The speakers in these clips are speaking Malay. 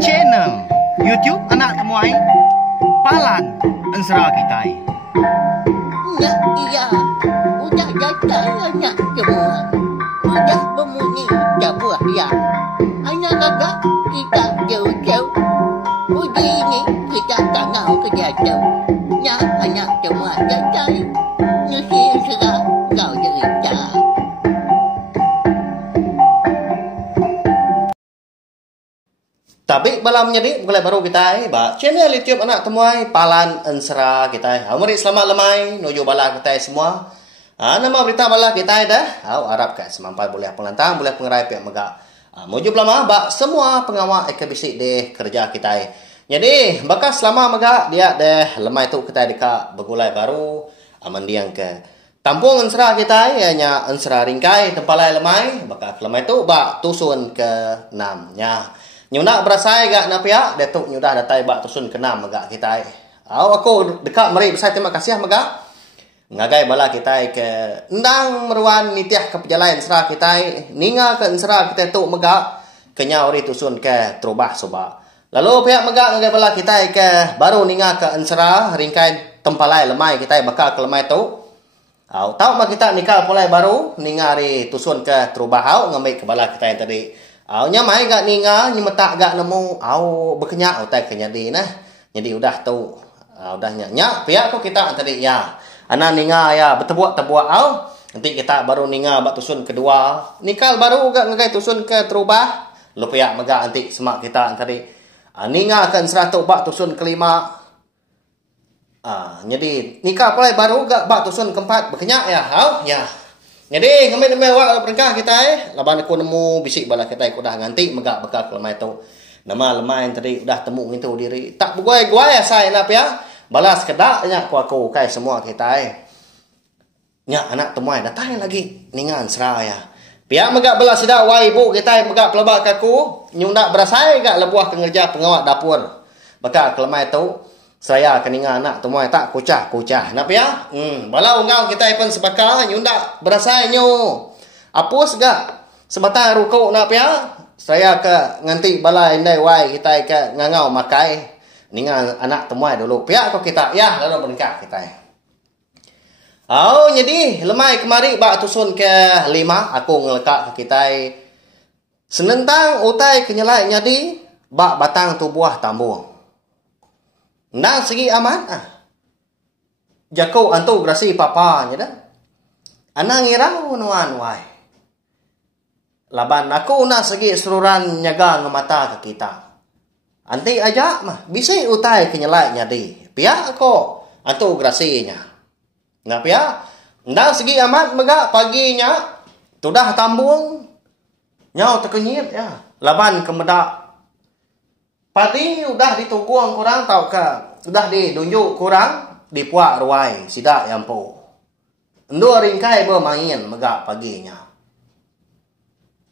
channel YouTube anak temuai Palan Ensera Kitai. Ya, iya. Udah datang anak semua. Udah berbunyi sebuah ya. Anak kakak kita jauh-jauh. Uji ini kita tak mau kejatuh. Ya, anak semua datang. Nusi serah kau cerita. Tapi balam jadi mulai baru kita channel YouTube anak temuai Palan Ensera kita. Mari selamat lemai nuju bala kita semua. Nama berita bala kita dah. Harap kat semampai boleh pelantang boleh pengerai pihak megak. Muju lama bak semua pengawal ekabisik deh kerja kita. Jadi bakas selama megak dia deh lemai tu kita dekat begulai baru mendiang ke Tampung Ensera kita hanya Ensera Ringkai tempalai lemai bakal lemai tu bak tusun ke 6-nya. Nyunak berasai gak na pihak datuk nyudah datai bak tusun kenam megak kita. Aku dekat mari besar terima kasih megak. Ngagai bala kita ke endang meruan nitiah ke pejalan Ensera kita ninga ke Ensera kita tu megak kenya ori tusun ke terubah soba. Lalu pihak megak ngagai bala kita ke baru ninga ke Ensera Ringkai tempalai lemai kita bakal ke lemai tu. Tahu mak kita nikah mulai baru ninga ri tusun ke terubah ngambil ke bala kita yang tadi. Nyamai gak ninga nyemetak gak nemu berkenyak tai kenyadi nah. Jadi udah tu udah nyak pihak tu kita tadi ya. Ana ninga ya bertebuak-tebuak nanti kita baru ninga bak tusun kedua. Nikal baru gak ngagai tusun ke terubah. Lu pihak megak nanti semak kita tadi. Ninga kan 100 bak tusun kelima. Jadi nikah mulai baru gak bak tusun keempat berkenyak ya. Ya. Jadi kami nemu awak perengkah kita laban aku nemu bisik bala kita aku dah nganti megak bekal lemai tu. Nama lemai tadi udah temu ngintu diri. Tak berguai-guai saya nak ya. Balas kedaknya aku kai semua kita nya anak temuai datang lagi ningan seraya. Pihak megak belas sidak wai ibu kita megak pelabak aku nyundak berasai gak lebuah kengerja pengawak dapur. Bekal lemai tu saya keninga anak temuai tak kucah. Napa ya? Balau ngau kita pun sebakal nyundak berasai nyu. Apus gak sebatang rukuk napa ya? Saya ke nganti bala indai wai kita ke ngangau makai. Ninga anak temuai dulu. Pihak kau kita ya lalu bernikah kita. Jadi lemai kemari bak tusun ke 5 aku ngelekak ke kita. Senentang utai kenyelai nyadi bak batang tubuh tambung. Nang segi aman Jakau antu grasi papanya dah. Anang irau nuan wai. Laban aku na segi seluran nyaga ngemata ke kita. Anti aja mah bisa utai kenyelai nyadi. Pihak aku antu grasinya. Nah pihak nang segi aman mega paginya tudah tambung nyau terkenyit ya. Laban kemedak padi udah ditungguang kurang tau ke udah didunjuk kurang dipuak ruai sidak yang po. Endua ringkai bermain megak paginya.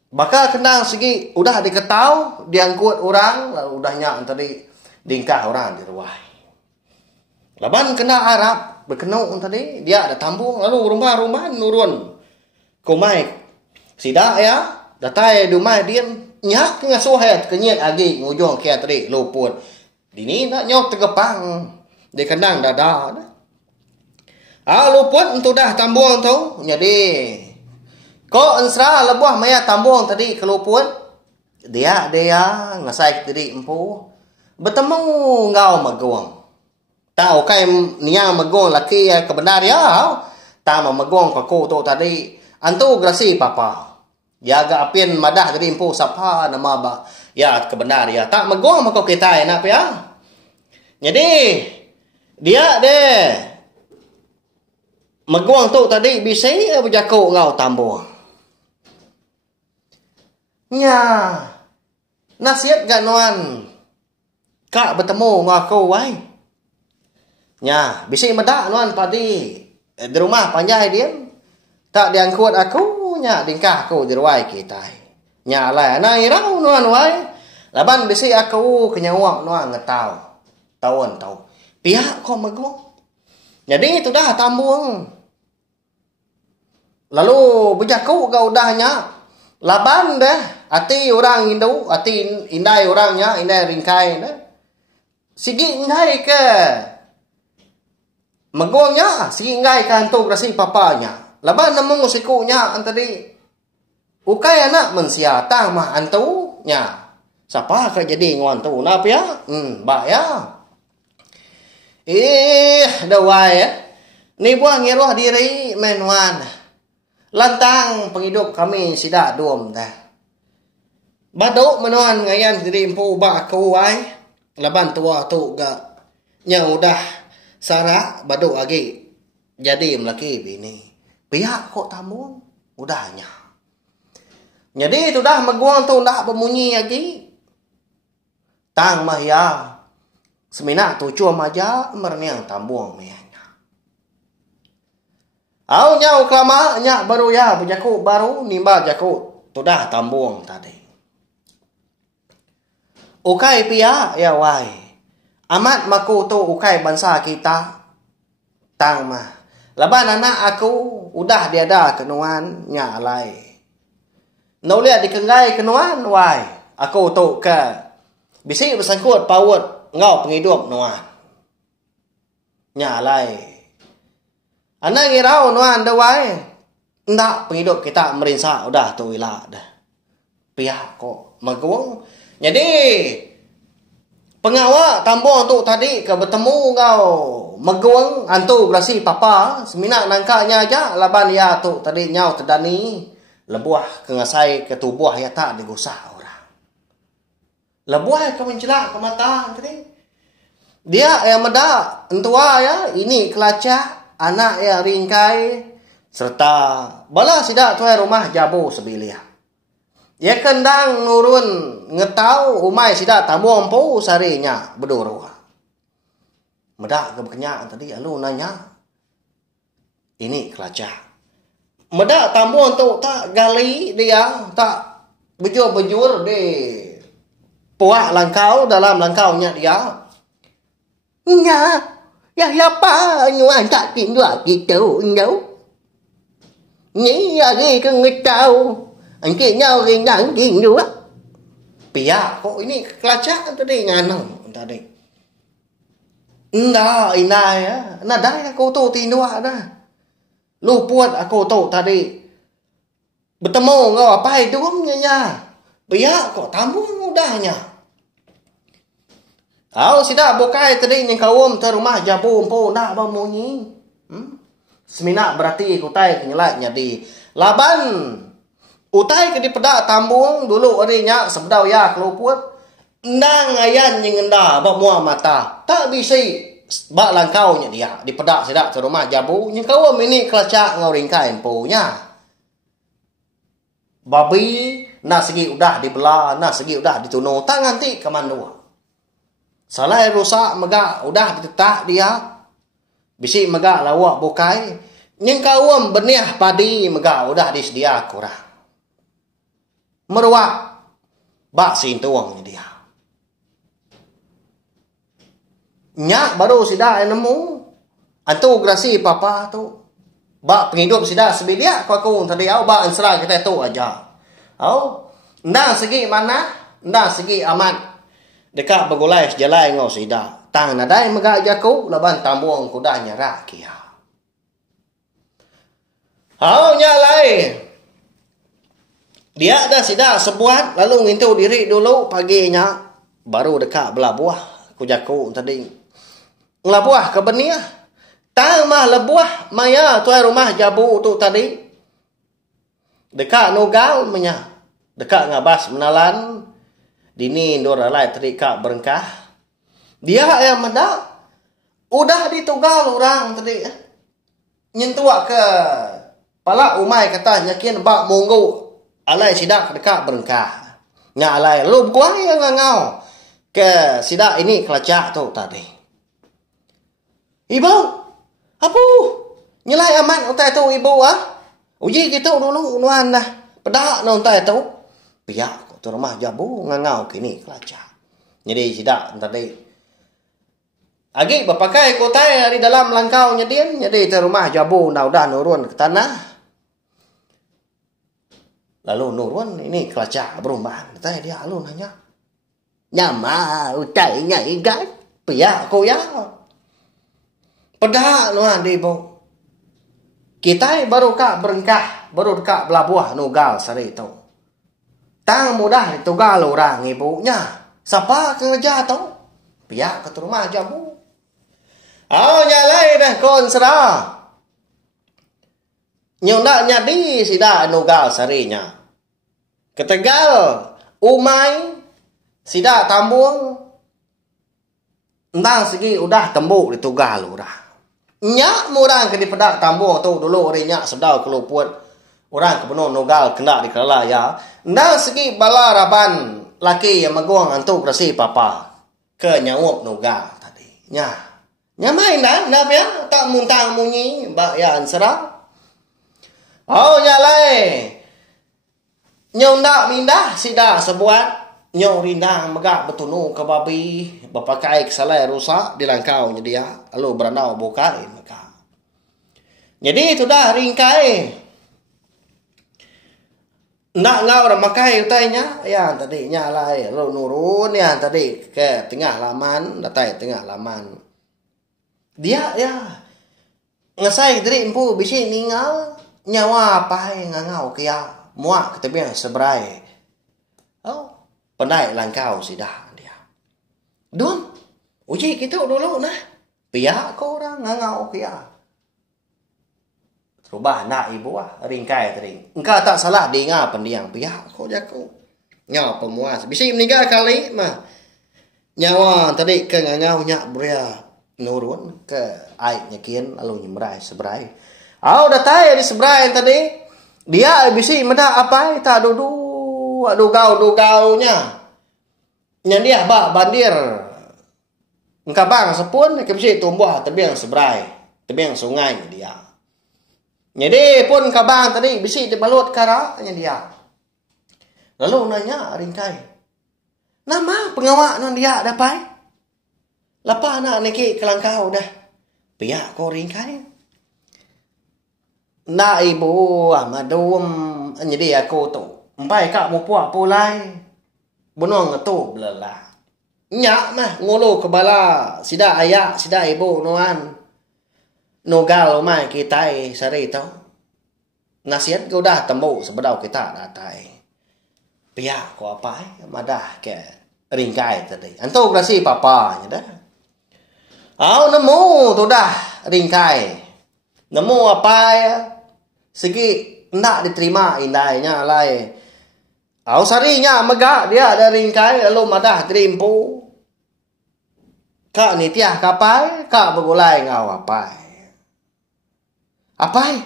Bakal kenang segi udah diketau diangkut orang lalu udahnya tadi dingkah orang di ruai. Laban kena Arab berkenuk tadi dia ada tambung lalu rumah-rumah nurun. Kumai sidak ya datai dumai dia nyak ngasuhet kenyit agi ngujung kia tadi luput. Dini nak nyok tegepang di kandang dada. Luput untuk dah tambung tu. Jadi ko Ensera lebuah maya tambung tadi keluput. Dia ngasai tadi empu. Bertemu ngau megong. Tahu kai niang megong laki kebenar ya. Tama megong ko tu tadi antu grasi papa. Ya agak apin madah tadi empu sapa nama ba ya kebenar ya tak megong mako kita enak ya. Jadi dia deh megong tu tadi bisa berjakau ngau tambung. Nya nasihat gak nuan kak bertemu ngaku wai. Nya bisa medak nuan padi di rumah panjai dia tak diangkut aku nya dingkah aku di ruai kita. Nya lah na irau nuan wai. Laban bisi aku kenyawak nuan ngetau. Tahun tahu. Pihak kau megong. Jadi itu dah tambung. Lalu berjaku kau udahnya Laban dah, ati orang Hindu, ati indai orangnya, indai ringkai dah. Sigi ngai ke magongnya, sigi ngai ke hantu grasi papanya. Laban namung sikunya antadi ukai anak mensiatang mah hantu nya. Siapa ka jadi ngantu nap ya? Ba ya. Dawai ya. Ni buah ngiruh diri menuan. Lantang penghidup kami sida duom dah. Baduk menuan ngayan diri empu ba aku ai. Laban tua tu ga nya udah sara baduk lagi. Jadi melaki bini. Pihak kok tambung udahnya. Jadi tu dah meguang tu dah bemunyi lagi. Tang mah ya. Semina tu cua maja merniang tambung meh. Au nyau kelama nyak baru ya berjaku baru nimba jaku tu dah tambung tadi. Ukai pia ya wai. Amat maku tu ukai bangsa kita. Tang mah. Laban anak aku udah diada kenuan nyak alai. Nau lihat dikenggai kenuan wai. Aku tu ke bisi bersangkut pawut ngau penghidup nuan. Nyak alai. Anak ngirau nuan dawai. Ndak penghidup kita merinsa udah tu ila dah. Pihak kok maguang. Jadi pengawak tambung tu tadi ke bertemu kau maguang antu grasi papa semina nangkanya aja laban ya tu tadi nyau tedani lebuah kengasai ke tubuh ya tak digusah orang. Lebuah ke mencelak ke mata tadi. Dia yang meda entua ya ini kelacak anak yang ringkai serta bala sidak tuai rumah jabu sebilia. Ya kendang nurun ngetau umai sidak tambung pu sarinya berduru. Medak ke berkenyak tadi alu nanya. Ini kelacak. Medak tambung tu tak gali dia tak bejur-bejur di puak langkau dalam langkaunya dia. Nya. Ya apa nyuan tak tindak gitu đâu. Ni lagi ke ngitau. Angke nhau ring dang ding dua. Pihak kok ini kelacak tadi nganong tadi. Nda ina ya. Nadai aku tu tindua dah. Lu puat aku tu tadi. Bertemu ngau apa itu nya. Pihak kok tambung mudahnya. Au sida bokai tadi ning kawum te rumah jabu empu nak bamunyi. Semina berarti kutai kenyelak nyadi. Laban utai ke di pedak tambung dulu arinya sebedau ya keluput. Ndang ayan nying enda ba mua mata. Tak bisi ba langkau nya dia di pedak sida te rumah jabu ning kawum ini kelacak ngau ringkai empunya. Babi na segi udah dibelah, na segi udah dituno, tak nganti ke mandua. Salah rusak megak udah ditetak dia. Bisi megak lawak bukai. Nyeng kawam benih padi megak udah disedia kurang. Meruak bak sintuang dia. Nyak baru sida nemu antu grasi papa tu. Bak penghidup sida sebilia ku aku tadi au bak ansra kita tu aja. Au ndang segi mana? Ndang segi amat. Dekat begulai sejalai ngau sida. Tang nadai megak jaku laban tambung kuda nyarak kia. Hau nyalai. Dia dah sida sebuat lalu ngintu diri dulu paginya baru dekat belah buah ku jaku tadi. Ngelabuah ke benih. Tang mah lebuah maya tuai rumah jabu tu tadi. Dekat nugal menya. Dekat ngabas menalan. Dini ndor alai terika berengkah. Dia yang meda udah ditugal orang tadi. Nyentuak ke pala umai kata nyakin bak munggu alai sidak dekat berengkah. Nya alai lu kuai yang ngau ke sidak ini kelacak tu tadi. Ibu, apa? Nyelai aman utai tu ibu ah? Uji gitu dulu nuan dah. Pedak na utai tu. Pihak tu rumah jabu ngangau kini kelacak. Jadi sidak tadi. Agi berpakai kotai di dalam langkaunya dia. Jadi tu rumah jabu na udah nurun ke tanah. Lalu Nurun ini kelacak berumbang. Tanya dia lalu nanya. Nama utainya ikan. Piyak ko ya. Pedak nuan di bo. Kita baru kak berengkah. Baru kak belabuah nugal sari itu. Tang mudah ditugal orang ibunya. Siapa kerja tu? Piyak ke rumah jamu. Nyalai dah kon serah. Nyondak nyadi sida nugal sarinya. Ketegal umai sida tambung. Entang segi udah tembuk ditugal urah. Nyak murang ke di pedak tambung tu dulu ori nyak sedau keluput. Orang kepenuh nugal kena di kelala ya. Entang segi bala raban laki yang meguang antuk rasi papa. Ke nyawup nugal tadi. Nya main dah, nak ya? Tak muntang munyi, bak ya ansera. Nyalai. Nyong dak mindah sida sebuat. Nyong rindang megak betunu ke babi. Berpakai kesalai rusak di langkau dia. Lalu beranau bukai maka. Jadi itu dah ringkai. Nak ngau dah makai utainya. Ya tadi nyalai. Lalu nurun ya tadi ke tengah laman. Datai tengah laman. Dia ya ngasai diri empu bisi ningal nyawa pai ngangau kia muak ketebian sebrai. Pandai langkau sidah dia. Dun, uji kita dulu nah. Pihak ko orang ngangau kia. Rubah nak ibu ringkai tadi. Engkau tak salah dengar pendiang pihak ko jaku. Nyawa pemuas. Bisi meninggal kali mah. Nyawa tadi ke ngangau nyak beria. Nurun ke air nyakin lalu nyemrai sebrai. Dah tahu di sebrai tadi. Dia bisi meda apa tak dugau-dugaunya. Nya dia bak bandir. Engka bang sepun ke bisi tumbuh tebiang sebrai, tebiang sungai dia. Jadi pun kabang tadi bisi dibalut karanya dia. Lalu nanya ringkai. Nama pengawak non dia dapai? Lepas nak neki kelangkau dah. Piyak ko ringkai. Nak ibu madum jadi aku tu. Empai kak mu puak pulai. Benong tu belala. Nyak mah ngulu kebala sida ayak sida ibu nuan. Nogal mai kita sari tau. Nasihat ko dah tembu sebedau kita datai. Piyak ko apa madah ke ringkai tadi. Antu grasi papanya dah. Nemu tu dah ringkai. Nemu apa ya? Segi nak diterima indahnya lai. Sarinya megak dia ada ringkai lalu madah terimpu. Kak ni tiah kapai, kak begulai ngau apai. Apai?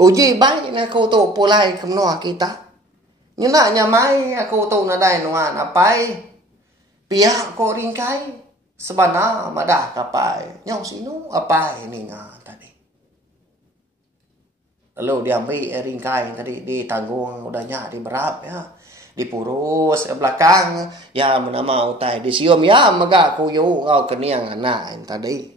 Uji baik na kau tu pulai kemnoa kita. Nyuna nyamai aku tu nadai nuan apai. Pihak ko ringkai. Sebana madah kapai. Nyong sinu apai ni nga tadi. Lalu diambil ringkai tadi ditanggung udahnya diberap ya. Dipurus belakang ya menama utai disium ya megak kuyu ngau keniang anak tadi.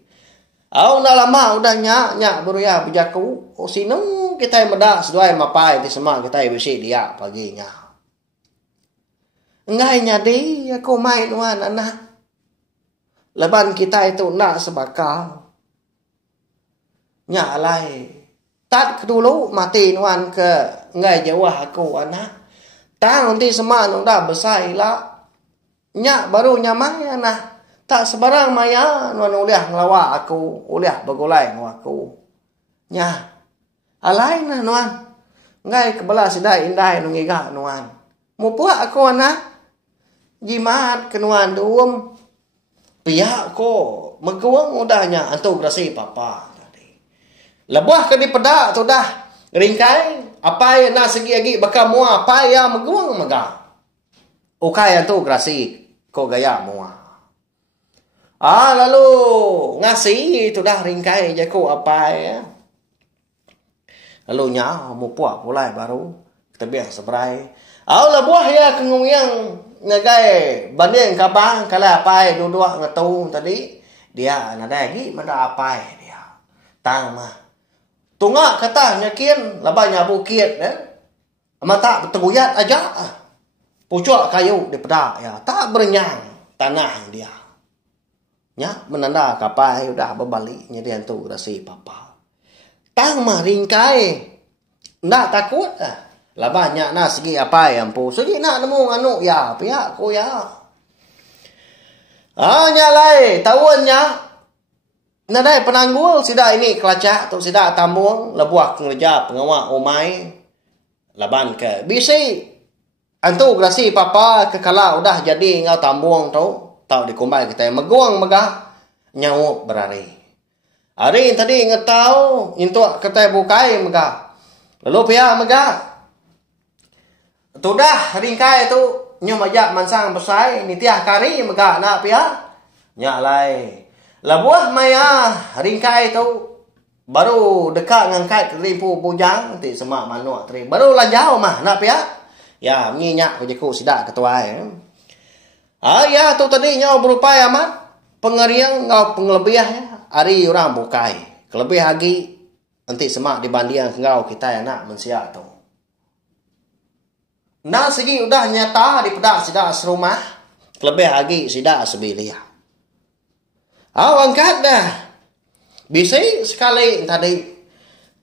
Nak lama udah nyak baru ya bijaku. Sinu kita medak seduai mapai di semak kita bisi dia paginya. Enggak nyadi aku main nuan anak. Leban kita itu nak sebakal. Nyak lai. Tat kedulu mati nuan ke ngai jawah aku anak. Tang nanti semak nung dah besar lah. Nyak baru nyamai anak. Tak sebarang maya nuan uliah ngelawa aku. Uliah begulai ngelawa aku. Nyak. Alai na nuan. Ngai kebala sidai indai nung iga nuan. Mupuak aku anak. Jimat ke nuan duum. Pihak ko meguang udahnya antu grasi papa tadi. Lebuah ke di pedak tu dah ringkai apa yang nak segi lagi bakal mua apa yang meguang mega. Ukai antu grasi ko gaya mua. Lalu ngasi tu dah ringkai jaku apa ya. Lalu nya mu puak pulai baru kita biar sebrai. Lebuah ya kengungyang nagai banding kabang kala apai dua ngetung tadi dia nada lagi mana apai dia tang mah tunga kata nyakin labanya bukit Mata berteguyat aja. Pucuk kayu di pedak ya, tak berenyang tanah dia. Ya, menanda kapai udah berbalik dia tu rasi papa. Tang mah ringkai. Ndak takut ah. Lah banyak na segi apa yang pu. Segi nak nemu anu ya, pihak ko ya. Nyalai tahunnya. Nadai penanggul sida ini kelacak tu sida tambung lebuak ngerja pengawak umai. Laban ke bisi antu grasi papa kekala udah jadi ngau tambung tu tau dikumbai kita meguang megah nyau berari hari tadi ngetau intu kita bukai megah lalu pia megah tu dah ringkai tu nyu majak mansang besai nitiah kari megah nak pia nyak lai labuah maya ringkai tu baru dekat ngangkat ribu bujang nanti semak manuak tri baru lanjau mah nak pia ya menginyak kujiku sidak ketua ya tu tadi nyau berupaya amat pengeriang ngau pengelebih hari orang bukai kelebih lagi nanti semak dibanding ngau kita yang nak mensiak tu nah segi udah nyata di pedak sidak serumah kelebih lagi sidak sebilia angkat dah bisi sekali tadi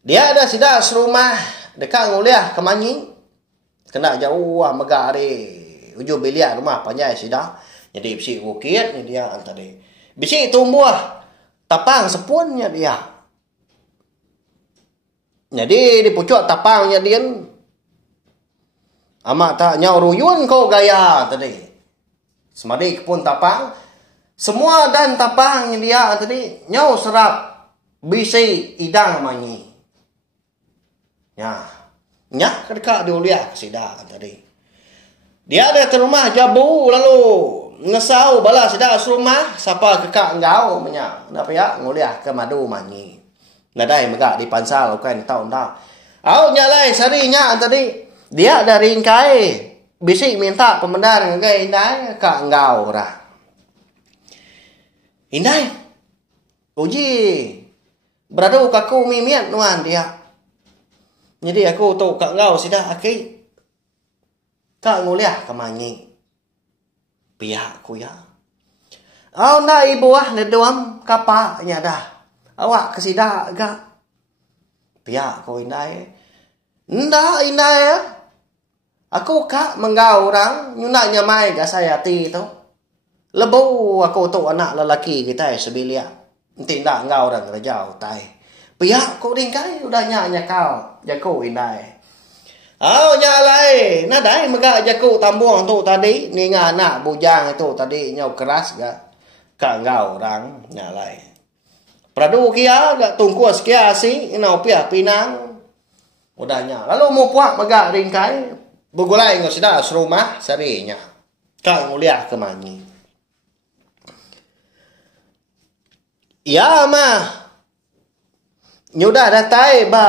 dia ada sidak serumah dekat nguliah kemanyi kena jauh megah hari ujung biliak rumah panjai sidak jadi bisi bukit ni dia tadi bisi tumbuh tapang sepunnya dia jadi di pucuk tapangnya dia amak tak nyau ruyun kau gaya tadi semadi kepun tapang semua dan tapang dia tadi nyau serap bisi idang manyi. Ya. Nyak kedekak diuliah sida tadi. Dia ada ke rumah jabu lalu ngesau bala sida serumah siapa kekak engau menyak. Napa ya nguliah ke madu manyi. Nadai megak di pansal kan tau ndak. Au nyalai sarinya tadi. Dia ada ringkai bisi minta pemendar ngai indai kak engau ora. Indai. Uji beradu kaku mimiat nuan dia. Jadi aku tu kat ngau sidah aki. Kak nguliah kemanyi. Pihak aku ya. Au na ibu leduam kapaknya dah. Awak kesidak agak. Pihak aku indai. Ndak indai ya. Aku kak menggau orang. Nyunak nyamai gak saya ti tu. Lebu aku tu anak lelaki kita sebilia. Nanti ndak ngau orang rejau tai. Pihak kau ringkai udah nyak kau jaku indai. Nyalai nadai mega jaku tambung tu tadi ni anak bujang itu tadi nyau keras gak kak ngau orang nyalai. Pradu kia gak tungkuas kia si inau pia pinang udah nyak. Lalu mau puak mega ringkai begulai ngau sida serumah sarinya. Kak nguliah kemanyi. Ya mah nyudah datai ba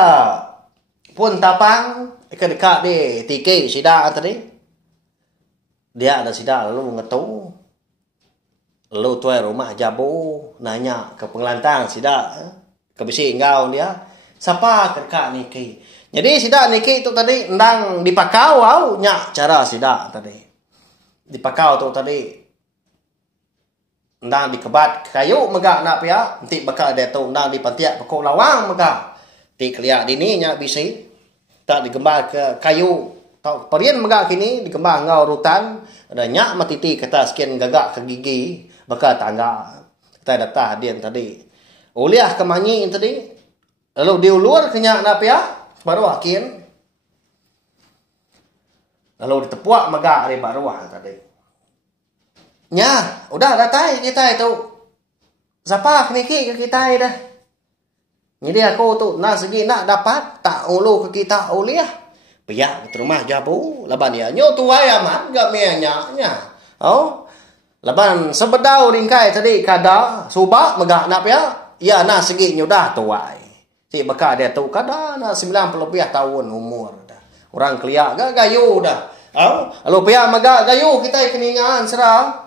pun tapang dekat di tiki sida tadi dia ada sida lalu ngetu lalu tuai rumah jabu nanya ke pengelantang sida ke bisi engau dia siapa dekat niki jadi sida niki itu tadi ndang dipakau au nyak cara sida tadi dipakau tu tadi ndang dikebat kayu megak nak pia nanti bakal dia tu ndang dipantiak pokok lawang megak ti keliak dini nya bisi tak digembar ke kayu tau perian megak kini digembar ngau rutan ada nyak matiti kata sekian gagak ke gigi bakal tangga kita datah dia tadi uliah kemanyi tadi lalu diulur ke nyak nak pia baru akin lalu ditepuak megak ari baruah tadi. Nya, udah datai kita itu. Siapa niki ke kita dah. Jadi aku tu nak segi nak dapat tak ulu ke kita uliah. Pihak ke rumah jabu, laban dia nyo tu ay amat gak mianya nya. Oh. Laban sebedau ringkai tadi kada subak megak nak ya. Ya nak segi nyo dah tuai. Si bekak dia tu kada nak 90 lebih tahun umur dah. Orang keliak gak gayu dah. Oh, lalu pihak megak gayu kita keningan serah.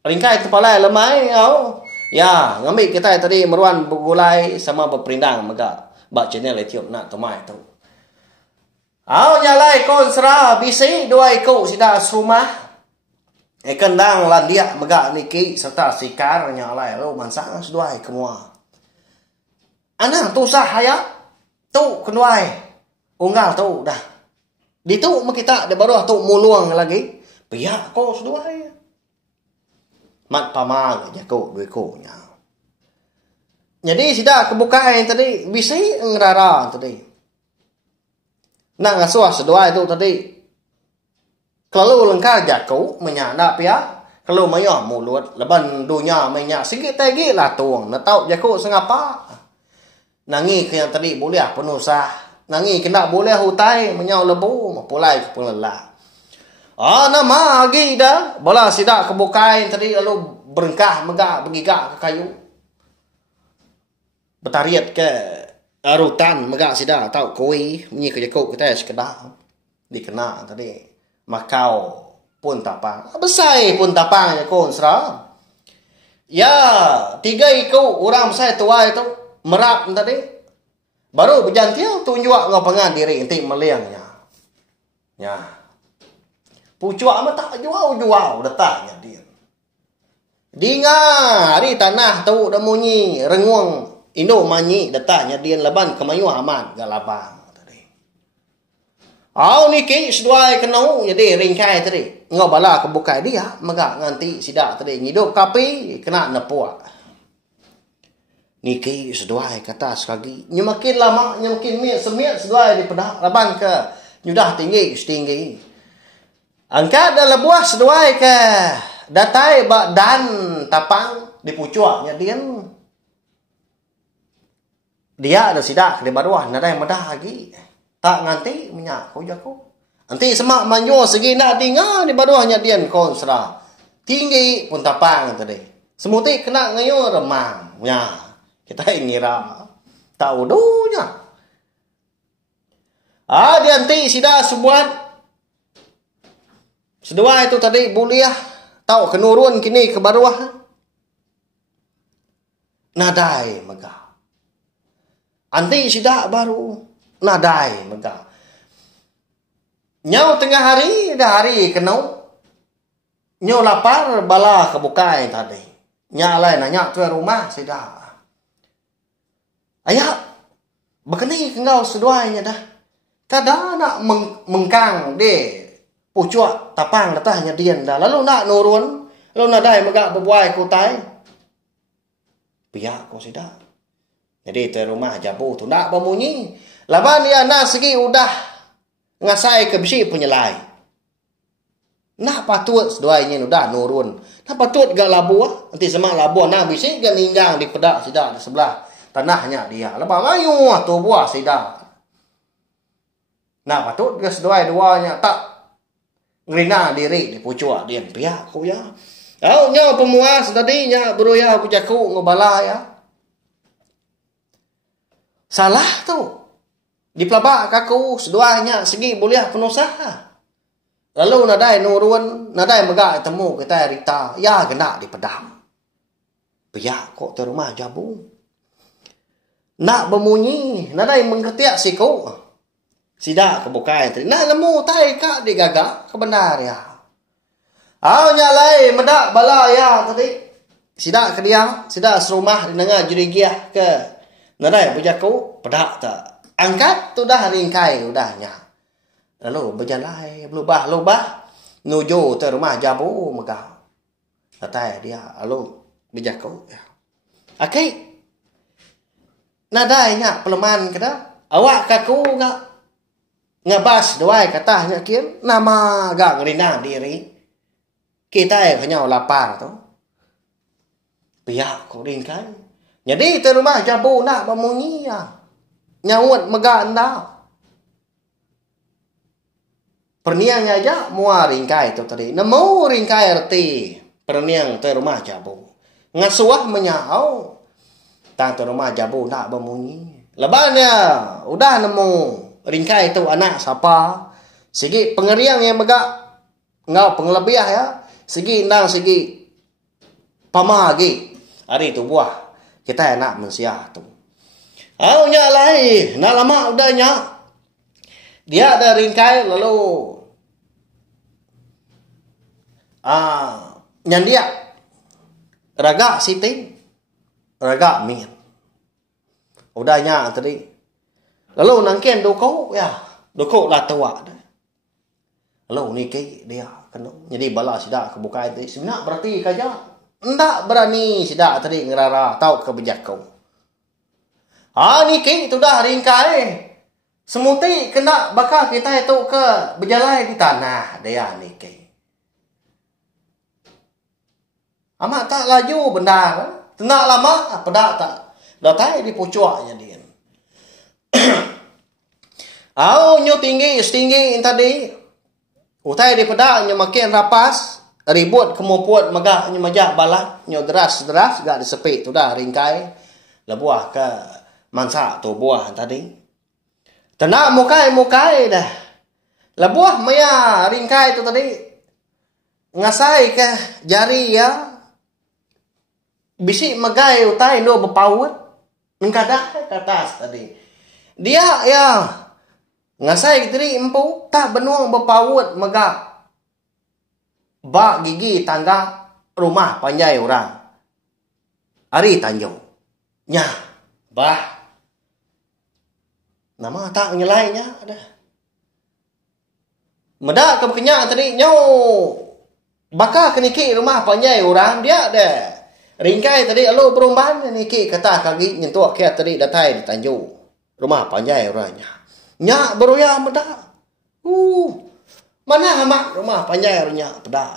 Ringkai kepala lemai au. Ya, ngambil kita tadi meruan bergulai sama berperindang megak. Bak channel Etiop nak temai tu. nyalai kon sera bisi dua ikut sida rumah. Kendang landia megak niki serta sikar nyalai lo mansang seduai kemua. Anak tu sah haya tu kenuai unggal tu dah. Di tu kita ada baru tu muluang lagi. Pihak ko seduai. Mat pamang aja ko dua ko nya. Jadi sida kebukaan tadi bisi ngerara tadi. Nak ngasuh seduai tu tadi. Kalau lengkar jaku menyana pia, kalau mayah mulut leban dunia menya sikit lagi lah tuang. Nak tahu jaku sengapa? Nangi ke yang tadi boleh penuh sah. Nangi kena boleh hutai menyau lebu mapulai ke pengelah. Nama lagi dah. Bola sidak kebukain tadi lalu berengkah megak begigak ke kayu. Bertariat ke arutan megak sidak tahu koi menyi ke jaku kita sekedar dikena tadi. Makau pun tapang. Besai pun tapang ya kon sera. Ya, 3 ikut orang besar tua itu merap tadi. Baru berjantil tunjuk ngapangan diri inti meliangnya. Ya. Pucuak mah tak jual datanya dia. Dinga hari tanah tu dah munyi renguang Indo manyi datanya dia leban kemayu aman galabang. Niki seduai kenau jadi ringkai tadi. Ngau bala kebukai dia megak nganti sidak tadi ngidup kapi kena nepua. Niki seduai kata sekali. Nyemakin lama nyemakin semiat seduai di pedak laban ke nyudah tinggi setinggi. Angkat dalam buah seduai ke datai bak dan tapang di pucuaknya dia ada sidak di bawah nadai medah lagi. Tak nganti minyak ko jaku. Nanti semak manyo segi nak tinggal di bawahnya dia konsra. Tinggi pun tapang tadi. Semuti kena ngayo remang. Ya, kita ngira tahu dunya. Dia nanti sida sebuat sedua itu tadi buliah tahu kenurun kini ke bawah. Nadai megah. Nanti sida baru nadai megah. Nyau tengah hari dah hari kenau. Nyau lapar bala kebukai tadi. Nyalai nanya ke rumah sida. Ayah, begini kengau seduanya dah. Kadang nak mengkang de pucuak tapang datahnya dian dah. Lalu nak nurun, lalu nadai megah berbuai kutai. Pihak ko sida. Jadi te rumah jabu tu nak bemunyi. Laban dia nak segi udah ngasai ke bisi penyelai. Nak patut seduainya udah nurun. Nak patut gak labuah. Nanti semak labuah nak bisi gak ninggang di pedak sidak di sebelah tanahnya dia. Lepas ayu tu buah sidak. Nak patut gak seduai duanya tak ngerina diri di pucuk dia. Pihak ku ya. Nya pemuas tadinya beruya ku jaku ngobala ya. Salah tu. Di pelabak kaku seduanya segi boleh penuh sah. Lalu nadai nurun, nadai megak temu kita rita, ya kena di pedang. Pihak kok te rumah jabu. Nak bemunyi, nadai mengketiak siku. Sida kebukai tadi. Nak lemu tai kak digagak kebenar ya. Nyalai medak bala ya tadi. Sida ke dia, sida serumah di nengah jurigiah ke. Nadai berjaku pedak tak. Angkat tu dah ringkai udahnya. Lalu berjalan lubah-lubah nuju ke rumah jabu megah. Datai dia lalu berjaku ya. Okey. Nadainya peleman kada. Awak kaku ngak ngabas doai katanya kian nama gak ngerinang diri. Kita hanya lapar tu. Pihak kau ringkai. Jadi ke rumah jabu nak bemunyi ya. Nyawut megah anda. Perniangnya aja mua ringkai itu tadi. Nemu ringkai erti. Perniang ke rumah jabu. Ngasuah menyau. Tang ke rumah jabu nak bemunyi. Lebannya udah nemu ringkai itu anak siapa. Segi pengeriang yang megah. Ngau penglebiah ya. Segi nang segi pamagi. Hari itu buah. Kita nak mensiah tu. Nyalai. Nak lama udahnya. dia ada ringkai lalu nyandia raga siti raga min udahnya tadi lalu nangken doko ya doko lah tua lalu niki dia kena jadi bala sidak kebuka itu sebenarnya berarti kaja ndak berani sidak tadi ngerara tahu kebijakau niki itu dah ringkai semuti kena bakal kita itu ke berjalan di tanah dia niki amat tak laju benda kan tenang lama pedak tak datai di pucuaknya dia nyo tinggi setinggi tadi utai di pedak nyo makin rapas ribut kemuput megah nyo majak balak nyo deras gak disepik tu dah ringkai lebuah ke mansa tu buah tadi tenang mukai dah lebuah maya ringkai tu tadi ngasai ke jari ya bisi magai utai no berpaut engkadah ke atas tadi dia ya ngasai tadi empu tak benuang berpaut megah bak gigi tangga rumah panjai orang Ari Tanjung nya bah nama tak nyelainya ada medak ke bekenya tadi nyo bakal keniki rumah panjai orang dia ada ringkai tadi alo perumban niki kata kaki nyentuh ke tadi datai di Tanjung rumah panjai orangnya nya beruya medak mana hamak rumah panjai orangnya pedak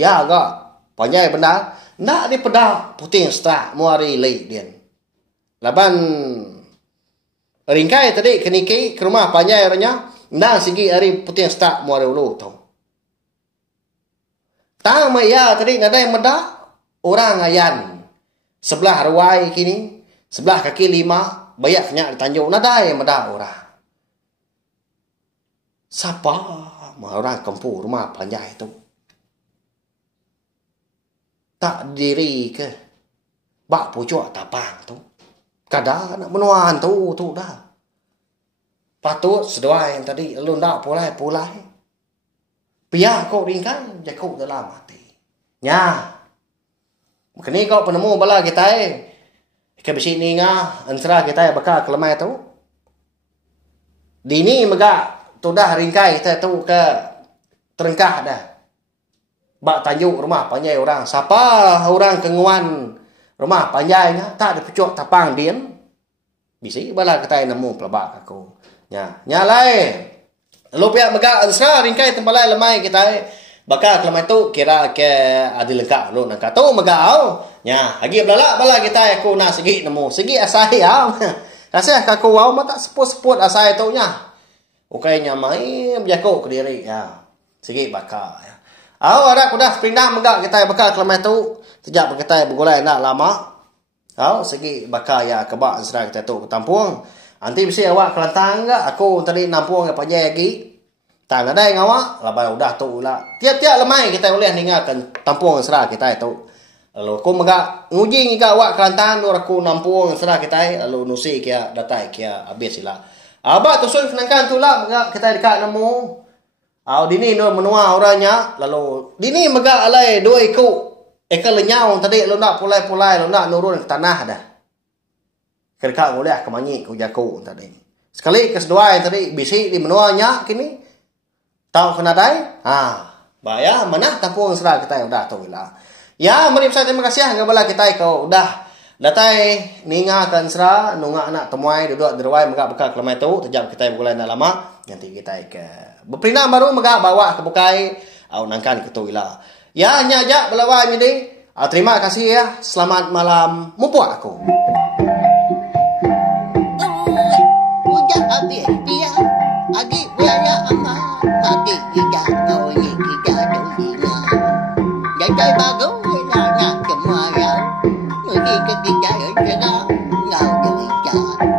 ya agak panjai benda nak di pedak puting setak muari lei dian laban ringkai tadi keniki ke rumah panjai orangnya nang sigi ari puting setak muari ulu tau tang maya tadi ngadai medak orang ayan sebelah ruai kini sebelah kaki 5 bayaknya di Tanjung nadai medak orang siapa orang kampung rumah panjai itu tak diri ke bak pucuk tapang tu kada nak menuan tu dah patut seduai yang tadi lu ndak pulai pia kau ringkan jakau dalam hati nya makni kau penemu bala kita ke besi ni ngah ansra kita bakal kelemai tu dini mega tu dah ringkai kita tu ke terengkah dah bak Tanjung rumah panjai orang siapa orang kenguan rumah panjai tak ada pucuk tapang dian bisi bala kita nemu pelabak aku nya lain lu pihak mega ansra ringkai tempalai lemai kita bakal kelemai tu kira ke adil lengkap lu nak tu mega nya lagi bala kita aku nak segi nemu segi asai kasih aku wow mata seput asai tu nya ukainya mai berjaku ke diri ya segi bakal ya ada kuda pindah mega kita bakal kelemai tu sejak kita bergulai nak lama segi bakal ya kebak ansra kita tu tampung nanti bisa awak kelantang enggak aku tadi nampung apa panjai lagi tak ada yang awak laban udah tu lah tiap-tiap lemai kita boleh ninggalkan tampung serah kita itu lalu aku megak nguji ngika awak kelantang nur aku nampung serah kita lalu nusi kia datai kia habis sila abah tu sul kenangkan tu lah megak kita dekat nemu dini nur menua orangnya lalu dini megak alai 2 ekor lenyau tadi lu nak pulai lu nak nurun ke tanah dah kerja boleh kemanyi ku jaku tadi sekali kesedua tadi bisi di menuanya kini tahu kena dai bahaya mana tampung serah kita udah tahu lah ya mari saya terima kasih ngabala kita kau udah datai ningakan serah nunga anak temuai duduk derwai mega bekal kelemai tu tejam kita bulan lama nanti kita ke berpindah baru mega bawa ke bukai nangkan gitu lah ya nya aja belawai ini terima kasih ya selamat malam mumpuk aku dia agi biaya ama hati kita ngồi kita dunia jadi bagus là nhà chùm hoa người đi cái kia ở đó ngầu chơi